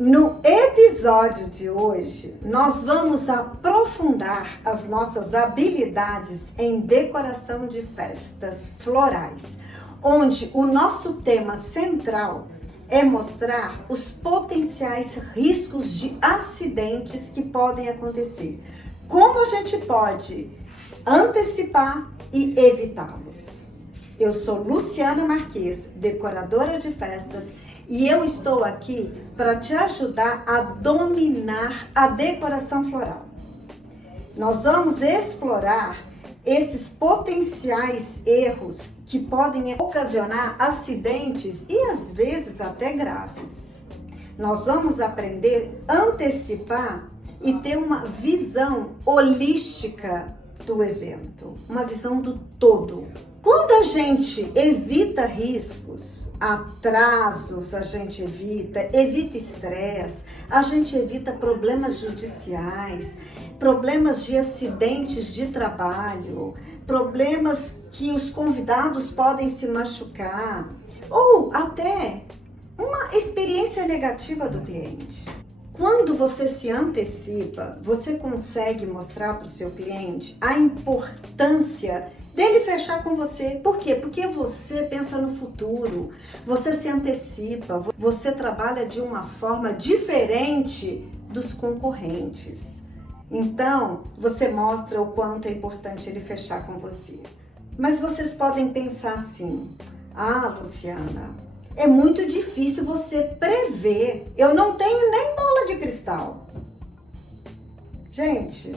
No episódio de hoje, nós vamos aprofundar as nossas habilidades em decoração de festas florais, onde o nosso tema central é mostrar os potenciais riscos de acidentes que podem acontecer. Como a gente pode antecipar e evitá-los. Eu sou Luciana Marques, decoradora de festas, e eu estou aqui para te ajudar a dominar a decoração floral. Nós vamos explorar esses potenciais erros que podem ocasionar acidentes e às vezes até graves. Nós vamos aprender a antecipar e ter uma visão holística do evento, uma visão do todo. Quando a gente evita riscos, atrasos, a gente evita estresse, a gente evita problemas judiciais, problemas de acidentes de trabalho, problemas que os convidados podem se machucar, ou até uma experiência negativa do cliente. Quando você se antecipa, você consegue mostrar para o seu cliente a importância dele fechar com você. Por quê? Porque você pensa no futuro, você se antecipa, você trabalha de uma forma diferente dos concorrentes. Então, você mostra o quanto é importante ele fechar com você. Mas vocês podem pensar assim: ah, Luciana, é muito difícil você prever. Eu não tenho nem bola de cristal. Gente,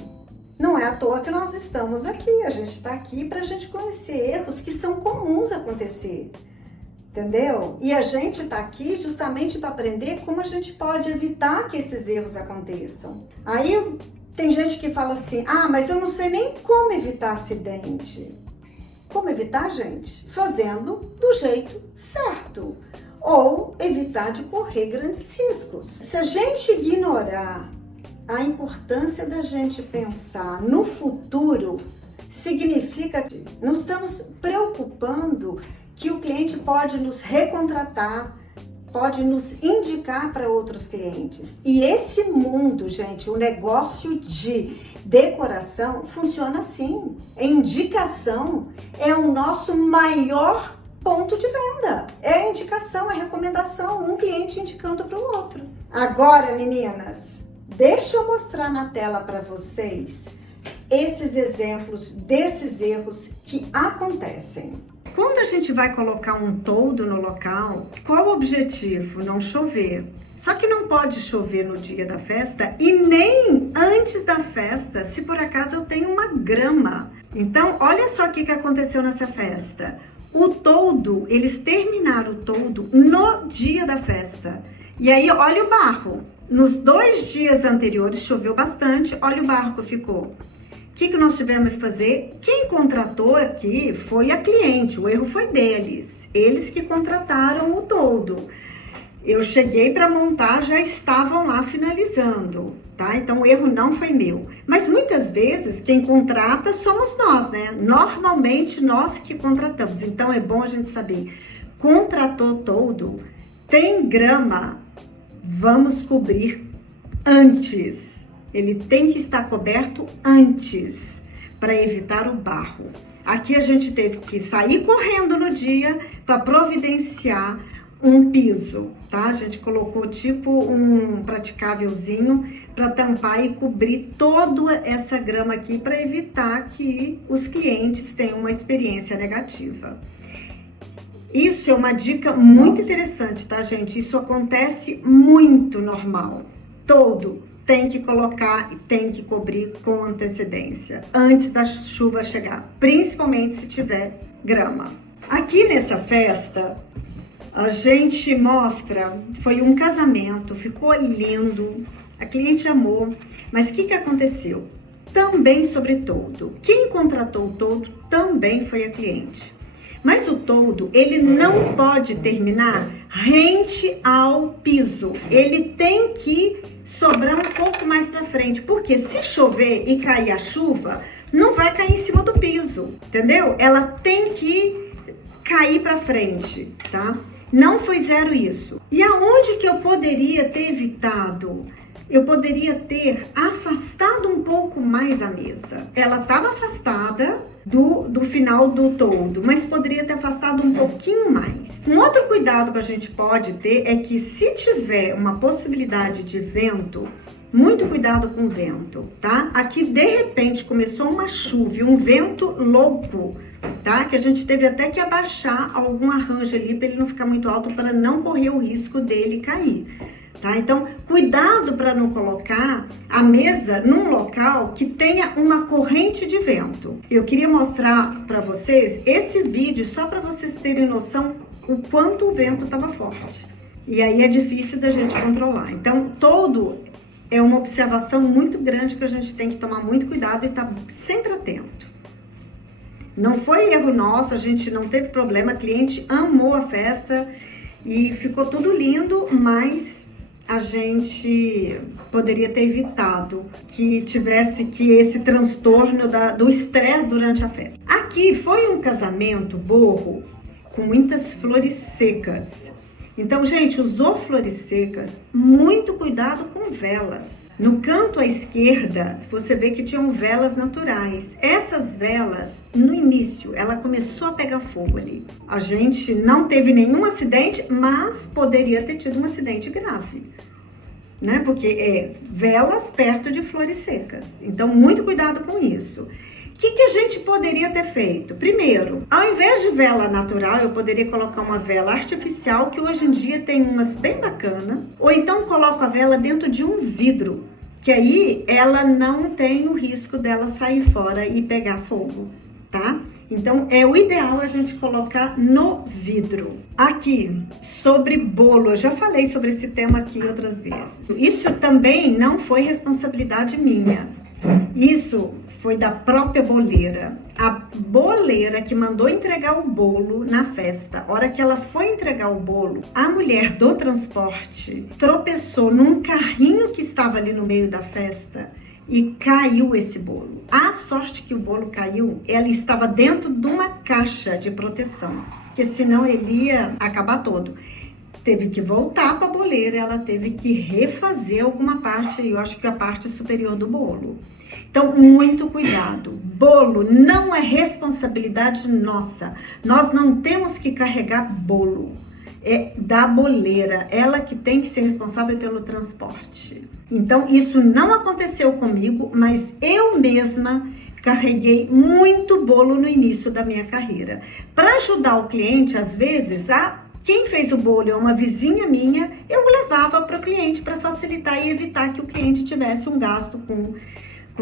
não é à toa que nós estamos aqui. A gente está aqui para a gente conhecer erros que são comuns acontecer. Entendeu? E a gente está aqui justamente para aprender como a gente pode evitar que esses erros aconteçam. Aí tem gente que fala assim: ah, mas eu não sei nem como evitar acidente. Como evitar, gente? Fazendo do jeito certo. Ou evitar de correr grandes riscos. Se a gente ignorar a importância da gente pensar no futuro, significa que não estamos preocupando que o cliente pode nos recontratar, pode nos indicar para outros clientes. E esse mundo, gente, o negócio de decoração funciona assim. A indicação é o nosso maior ponto de venda. É a indicação, é a recomendação, um cliente indicando para o outro. Agora, meninas, deixa eu mostrar na tela para vocês esses exemplos desses erros que acontecem. Quando a gente vai colocar um toldo no local, qual o objetivo? Não chover. Só que não pode chover no dia da festa e nem antes da festa, se por acaso eu tenho uma grama. Então, olha só o que aconteceu nessa festa. O toldo, eles terminaram o toldo no dia da festa. E aí, olha o barro. Nos 2 dias anteriores choveu bastante, olha o barro que ficou. O que nós tivemos que fazer? Quem contratou aqui foi a cliente, o erro foi deles. Eles que contrataram o toldo. Eu cheguei para montar, já estavam lá finalizando, tá? Então o erro não foi meu. Mas muitas vezes quem contrata somos nós, né? Normalmente nós que contratamos. Então é bom a gente saber. Contratou toldo, tem grama, vamos cobrir antes. Ele tem que estar coberto antes, para evitar o barro. Aqui a gente teve que sair correndo no dia para providenciar um piso, tá? A gente colocou tipo um praticávelzinho para tampar e cobrir toda essa grama aqui para evitar que os clientes tenham uma experiência negativa. Isso é uma dica muito interessante, tá, gente? Isso acontece muito normal. Todo tem que colocar e tem que cobrir com antecedência, antes da chuva chegar, principalmente se tiver grama. Aqui nessa festa, a gente mostra, foi um casamento, ficou lindo, a cliente amou, mas o que aconteceu? Também sobre toldo. Quem contratou o toldo também foi a cliente. Mas o toldo, ele não pode terminar rente ao piso. Ele tem que sobrar um pouco mais para frente, porque se chover e cair a chuva, não vai cair em cima do piso, entendeu? Ela tem que cair para frente, tá? Não foi zero isso. E aonde que eu poderia ter evitado? Eu poderia ter afastado um pouco mais a mesa. Ela estava afastada do final do toldo, mas poderia ter afastado um pouquinho mais. Um outro cuidado que a gente pode ter é que se tiver uma possibilidade de vento, muito cuidado com o vento, tá? Aqui, de repente, começou uma chuva, um vento louco, tá? Que a gente teve até que abaixar algum arranjo ali para ele não ficar muito alto, para não correr o risco dele cair. Tá? Então, cuidado para não colocar a mesa num local que tenha uma corrente de vento. Eu queria mostrar para vocês esse vídeo só para vocês terem noção o quanto o vento estava forte. E aí é difícil da gente controlar. Então, todo é uma observação muito grande que a gente tem que tomar muito cuidado e estar sempre atento. Não foi erro nosso, a gente não teve problema, a cliente amou a festa e ficou tudo lindo, mas a gente poderia ter evitado que tivesse esse transtorno do estresse durante a festa. Aqui foi um casamento borro com muitas flores secas. Então, gente, usou flores secas, muito cuidado com velas. No canto à esquerda, você vê que tinham velas naturais. Essas velas, no início, ela começou a pegar fogo ali. A gente não teve nenhum acidente, mas poderia ter tido um acidente grave, né? Porque velas perto de flores secas. Então, muito cuidado com isso. O que a gente poderia ter feito? Primeiro, ao invés de vela natural, eu poderia colocar uma vela artificial, que hoje em dia tem umas bem bacanas. Ou então coloco a vela dentro de um vidro, que aí ela não tem o risco dela sair fora e pegar fogo, tá? Então, é o ideal a gente colocar no vidro. Aqui, sobre bolo, eu já falei sobre esse tema aqui outras vezes. Isso também não foi responsabilidade minha. Isso foi da própria boleira. A boleira que mandou entregar o bolo na festa. A hora que ela foi entregar o bolo, a mulher do transporte tropeçou num carrinho que estava ali no meio da festa e caiu esse bolo. A sorte que o bolo caiu, ela estava dentro de uma caixa de proteção, porque senão ele ia acabar todo. Teve que voltar para a boleira, ela teve que refazer alguma parte, eu acho que a parte superior do bolo. Então, muito cuidado. Bolo não é responsabilidade nossa. Nós não temos que carregar bolo. É da boleira, ela que tem que ser responsável pelo transporte. Então, isso não aconteceu comigo, mas eu mesma carreguei muito bolo no início da minha carreira. Para ajudar o cliente, às vezes, quem fez o bolo é uma vizinha minha, eu levava para o cliente para facilitar e evitar que o cliente tivesse um gasto com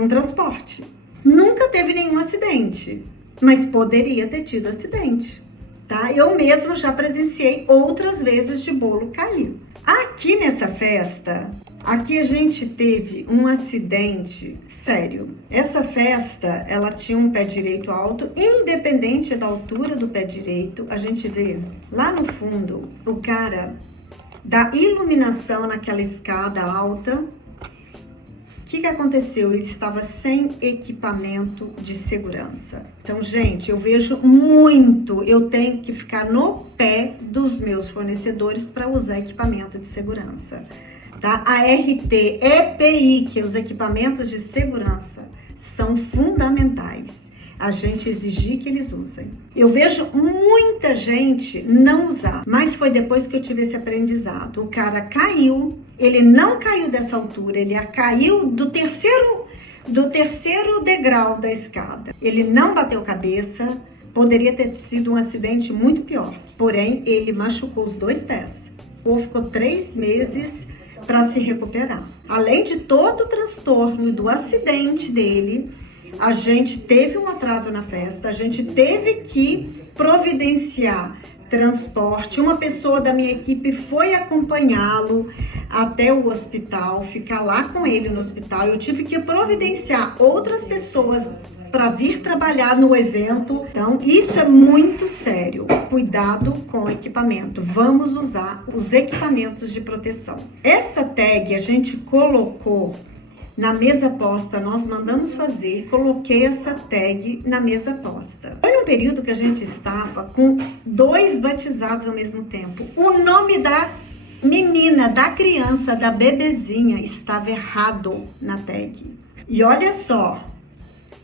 transporte. Nunca teve nenhum acidente, mas poderia ter tido acidente, tá? Eu mesma já presenciei outras vezes de bolo cair. Aqui nessa festa, aqui a gente teve um acidente sério. Essa festa, ela tinha um pé direito alto, independente da altura do pé direito. A gente vê lá no fundo o cara da iluminação naquela escada alta. O que aconteceu? Ele estava sem equipamento de segurança. Então, gente, eu vejo muito, eu tenho que ficar no pé dos meus fornecedores para usar equipamento de segurança. Tá? A RT, EPI, que é os equipamentos de segurança, são fundamentais. A gente exigir que eles usem. Eu vejo muita gente não usar, mas foi depois que eu tive esse aprendizado. O cara caiu, ele não caiu dessa altura, ele caiu do terceiro degrau da escada. Ele não bateu cabeça, poderia ter sido um acidente muito pior. Porém, ele machucou os 2 pés. Ou ficou 3 meses para se recuperar. Além de todo o transtorno do acidente dele, a gente teve um atraso na festa, a gente teve que providenciar transporte. Uma pessoa da minha equipe foi acompanhá-lo até o hospital, ficar lá com ele no hospital. Eu tive que providenciar outras pessoas para vir trabalhar no evento. Então, isso é muito sério. Cuidado com o equipamento. Vamos usar os equipamentos de proteção. Essa tag a gente colocou Na mesa posta, nós mandamos fazer e coloquei essa tag na mesa posta. Foi um período que a gente estava com 2 batizados ao mesmo tempo. O nome da menina, da criança, da bebezinha, estava errado na tag. E olha só,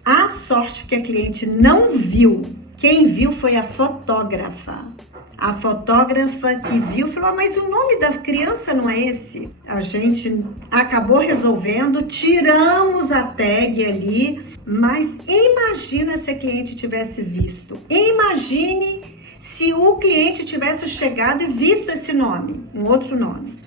a sorte que a cliente não viu. Quem viu foi a fotógrafa. A fotógrafa que viu falou, mas o nome da criança não é esse. A gente acabou resolvendo, tiramos a tag ali, mas imagina se a cliente tivesse visto. Imagine se o cliente tivesse chegado e visto esse nome, um outro nome.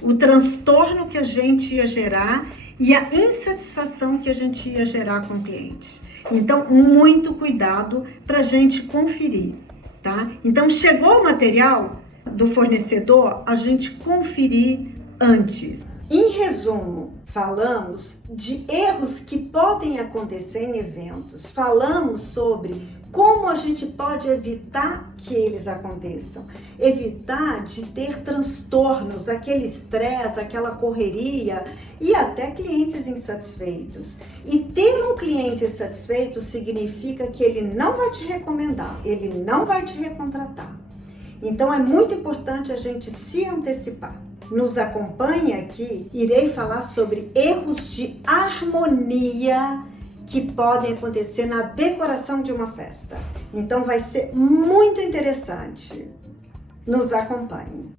O transtorno que a gente ia gerar e a insatisfação que a gente ia gerar com o cliente. Então, muito cuidado para a gente conferir. Tá? Então, chegou o material do fornecedor, a gente conferir antes. Em resumo, falamos de erros que podem acontecer em eventos. Falamos sobre como a gente pode evitar que eles aconteçam. Evitar de ter transtornos, aquele estresse, aquela correria e até clientes insatisfeitos. E ter um cliente insatisfeito significa que ele não vai te recomendar, ele não vai te recontratar. Então é muito importante a gente se antecipar. Nos acompanhe aqui, irei falar sobre erros de harmonia que podem acontecer na decoração de uma festa. Então vai ser muito interessante. Nos acompanhe.